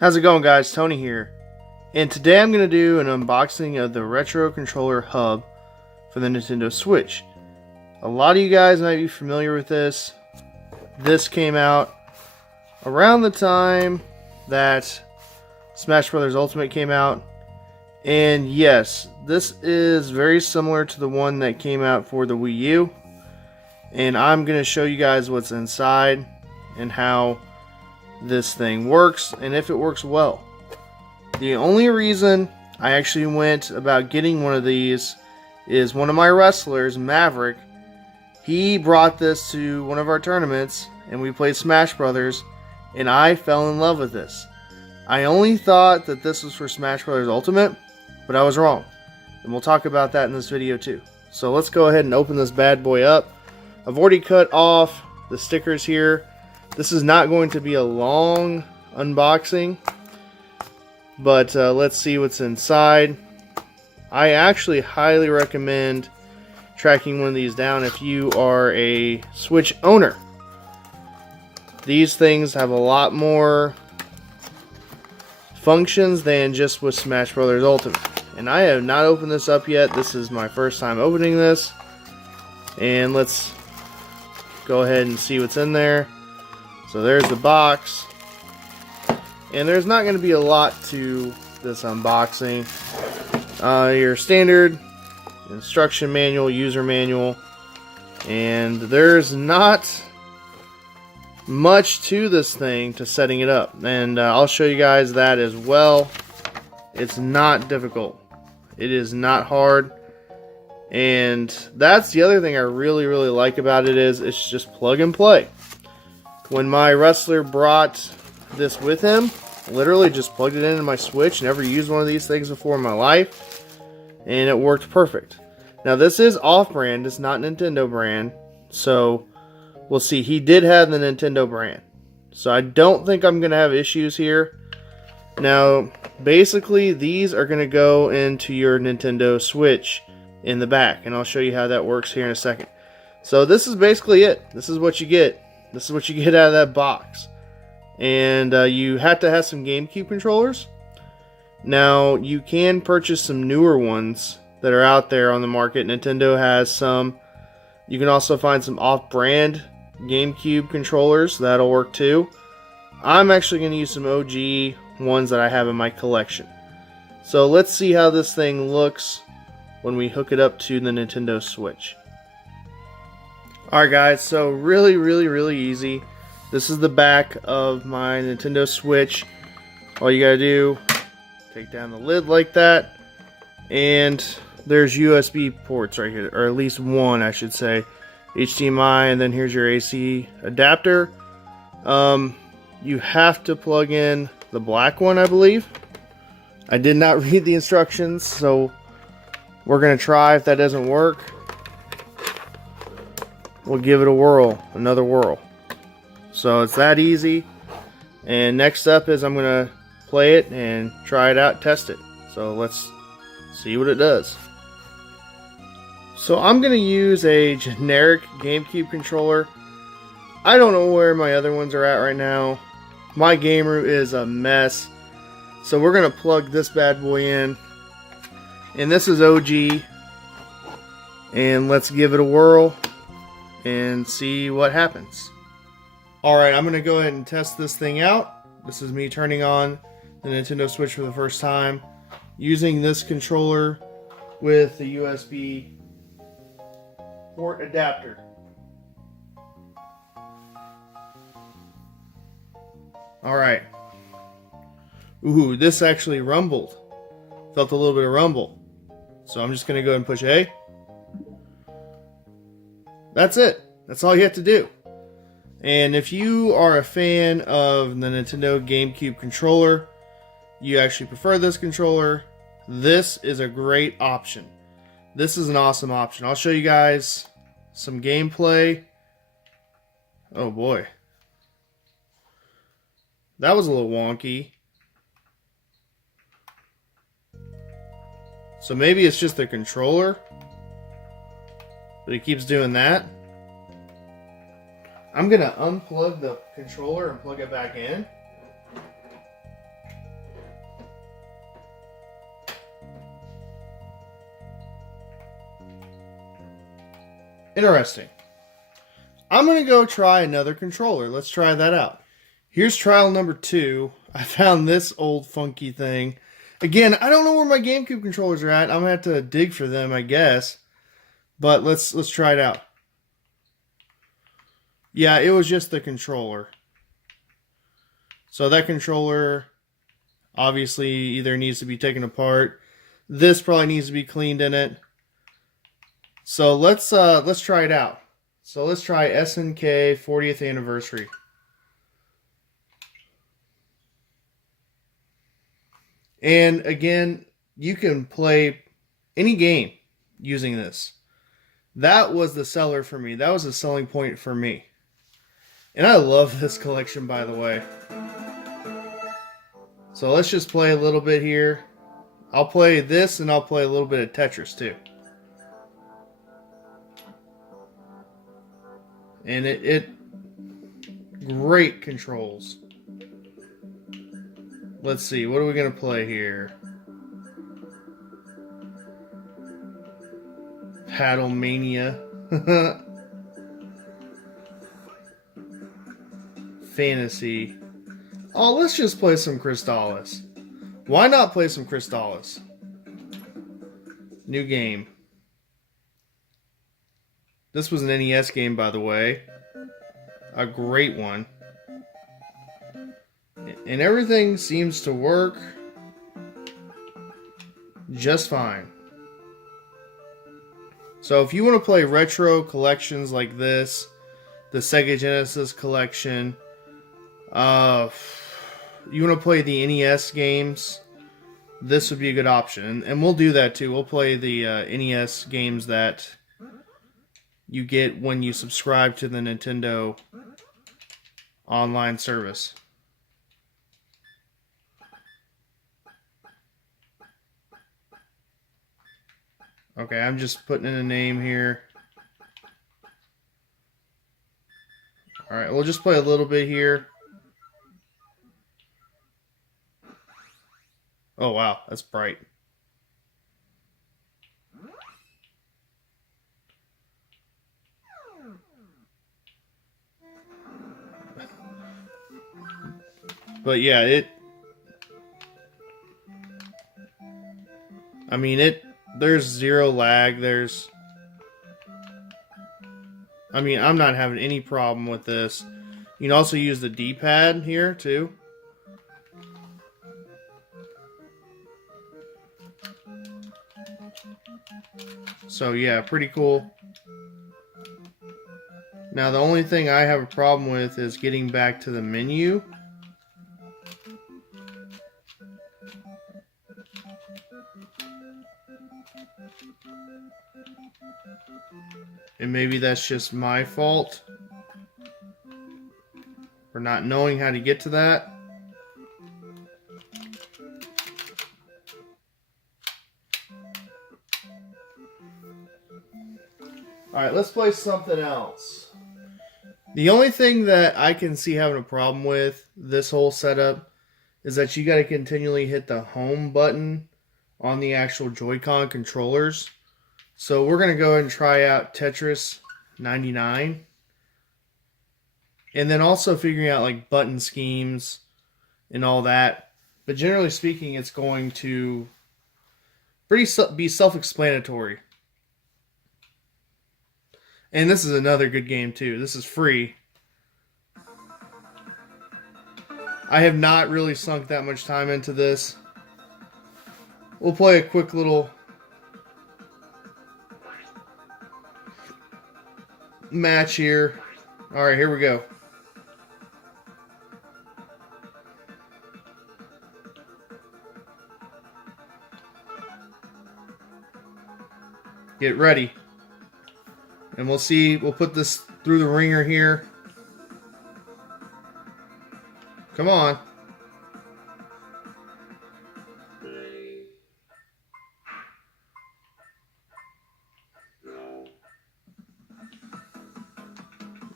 How's it going, guys? Tony here, and today I'm going to do an unboxing of the Retro Controller Hub for the Nintendo Switch. A lot of you guys might be familiar with this. This came out around the time that Smash Bros. Ultimate came out, and yes, this is very similar to the one that came out for the Wii U, and I'm going to show you guys what's inside and how this thing works and if it works well. The only reason I actually went about getting one of these is one of my wrestlers, Maverick. He brought this to one of our tournaments and we played Smash Brothers, and I fell in love with this. I only thought that this was for Smash Brothers Ultimate, but I was wrong, and we'll talk about that in this video too. So let's go ahead and open this bad boy up. I've already cut off the stickers here. This is not going to be a long unboxing, but let's see what's inside. I actually highly recommend tracking one of these down if you are a Switch owner. These things have a lot more functions than just with Smash Bros. Ultimate. And I have not opened this up yet. This is my first time opening this. And let's go ahead and see what's in there. So there's the box, and there's not going to be a lot to this unboxing. Your standard instruction manual, user manual, and there's not much to this thing to setting it up, and I'll show you guys that as well. It's not difficult. It is not hard, and that's the other thing I really like about it is it's just plug and play. When my wrestler brought this with him, literally just plugged it into my Switch. Never used one of these things before in my life, and it worked perfect. Now this is off-brand, it's not Nintendo brand, so we'll see. He did have the Nintendo brand, so I don't think I'm going to have issues here. Now, basically, these are going to go into your Nintendo Switch in the back, and I'll show you how that works here in a second. So this is basically it. This is what you get. This is what you get out of that box. And you have to have some GameCube controllers. Now, you can purchase some newer ones that are out there on the market. Nintendo has some. You can also find some off-brand GameCube controllers. That'll work too. I'm actually going to use some OG ones that I have in my collection. So let's see how this thing looks when we hook it up to the Nintendo Switch. Alright guys, so really easy. This is the back of my Nintendo Switch. All you gotta do, take down the lid like that, and there's USB ports right here, or at least one I should say. HDMI, and then here's your AC adapter. You have to plug in the black one, I believe. I did not read the instructions, so we're gonna try. If that doesn't work, we'll give it a whirl, another whirl. So it's that easy. And next up is I'm going to play it and try it out, test it. So let's see what it does. So I'm going to use a generic GameCube controller. I don't know where my other ones are at right now. My game room is a mess. So we're going to plug this bad boy in. And this is OG. And let's give it a whirl and see what happens. Alright, I'm going to go ahead and test this thing out. This is me turning on the Nintendo Switch for the first time, using this controller with the USB port adapter. Alright. Ooh, this actually rumbled. Felt a little bit of rumble. So I'm just going to go ahead and push A. That's it. That's all you have to do. And if you are a fan of the Nintendo GameCube controller, you actually prefer this controller, this is a great option. This is an awesome option. I'll show you guys some gameplay. Oh boy. That was a little wonky. So maybe it's just the controller, but it keeps doing that. I'm going to unplug the controller and plug it back in. Interesting. I'm going to go try another controller. Let's try that out. Here's trial number 2. I found this old funky thing. Again, I don't know where my GameCube controllers are at. I'm going to have to dig for them, I guess. But let's try it out. Yeah, it was just the controller. So that controller obviously either needs to be taken apart. This probably needs to be cleaned in it. So let's try it out. So let's try SNK 40th anniversary. And again, you can play any game using this. That was the seller for me. That was the selling point for me. And I love this collection, by the way. So let's just play a little bit here. I'll play this and I'll play a little bit of Tetris too. And it great controls. Let's see, what are we going to play here? Paddle Mania. Fantasy. Oh, let's just play some Crystallis. Why not play some Crystallis? New game. This was an NES game, by the way. A great one. And everything seems to work just fine. So if you want to play retro collections like this, the Sega Genesis collection, you want to play the NES games, this would be a good option. And we'll do that too. We'll play the NES games that you get when you subscribe to the Nintendo online service. Okay, I'm just putting in a name here. Alright, we'll just play a little bit here. Oh wow, that's bright. But yeah, there's zero lag. I'm not having any problem with this. You can also use the D-pad here too. So yeah, pretty cool. Now the only thing I have a problem with is getting back to the menu. And maybe that's just my fault for not knowing how to get to that. Alright, let's play something else. The only thing that I can see having a problem with this whole setup is that you got to continually hit the home button on the actual Joy-Con controllers. So we're going to go ahead and try out Tetris 99. And then also figuring out like button schemes and all that. But generally speaking, it's going to be self-explanatory. And this is another good game too. This is free. I have not really sunk that much time into this. We'll play a quick little match here. Alright, here we go. Get ready. And we'll see, we'll put this through the ringer here. Come on.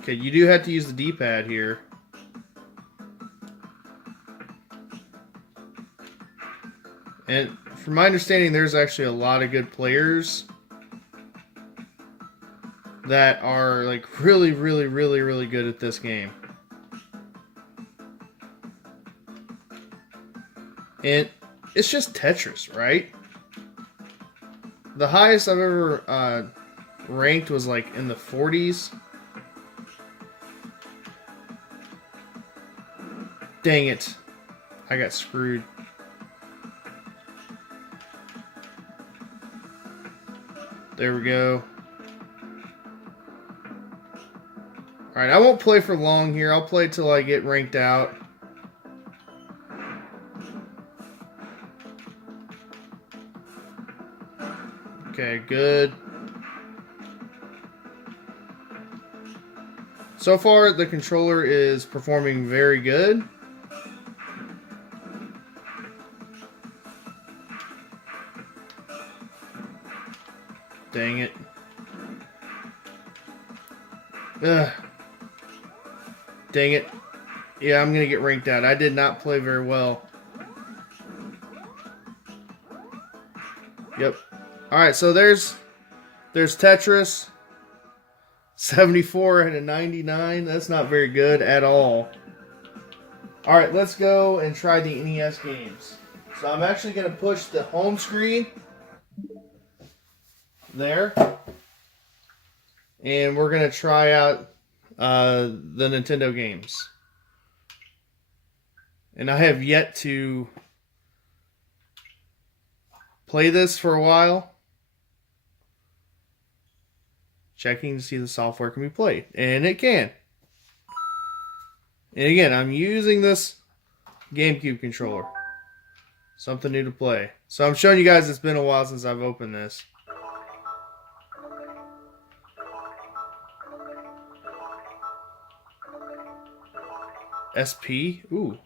Okay, you do have to use the D-pad here. And from my understanding, there's actually a lot of good players that are like really, really, really, really good at this game. And it's just Tetris, right? The highest I've ever ranked was like in the 40s. Dang it. I got screwed. There we go. Alright, I won't play for long here. I'll play till I get ranked out. Okay, good. So far, the controller is performing very good. Dang it. Ugh. Dang it. Yeah, I'm going to get ranked out. I did not play very well. Yep. Alright, so there's Tetris. 74 and a 99. That's not very good at all. Alright, let's go and try the NES games. So I'm actually going to push the home screen. There. And we're going to try out the Nintendo games. And I have yet to play this for a while. Checking to see the software can be played. And it can. And again, I'm using this GameCube controller. Something new to play. So I'm showing you guys it's been a while since I've opened this. SP? Ooh.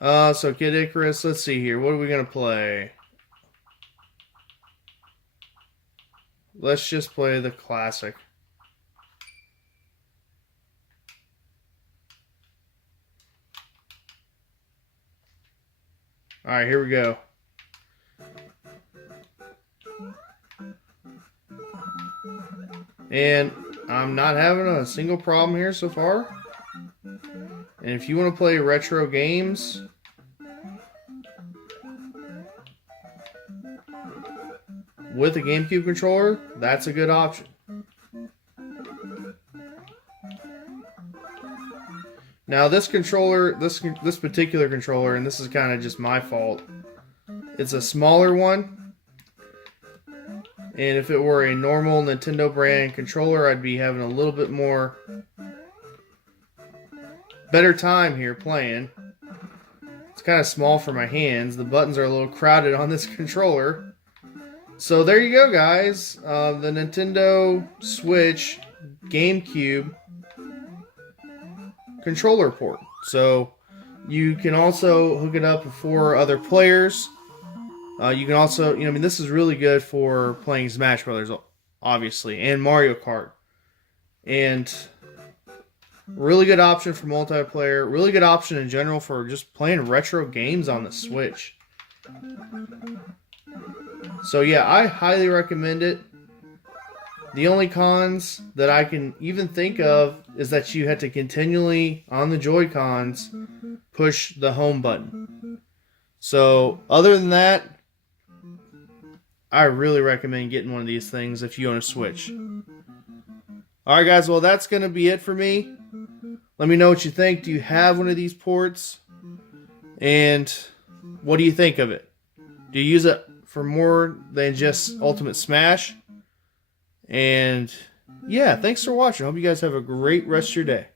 So Kid Icarus, let's see here. What are we going to play? Let's just play the classic. Alright, here we go. And I'm not having a single problem here so far. And if you want to play retro games, with a GameCube controller, that's a good option. Now this controller, this particular controller, and this is kind of just my fault, it's a smaller one. And if it were a normal Nintendo brand controller, I'd be having a little bit more better time here playing. It's kind of small for my hands. The buttons are a little crowded on this controller. So there you go, guys. The Nintendo Switch GameCube controller port. So you can also hook it up with 4 other players. You can also, this is really good for playing Smash Brothers, obviously, and Mario Kart. And really good option for multiplayer. Really good option in general for just playing retro games on the Switch. So yeah, I highly recommend it. The only cons that I can even think of is that you had to continually, on the Joy-Cons, push the home button. So other than that, I really recommend getting one of these things if you own a Switch. Alright guys, well that's going to be it for me. Let me know what you think. Do you have one of these ports? And what do you think of it? Do you use it for more than just Ultimate Smash? And yeah, thanks for watching. I hope you guys have a great rest of your day.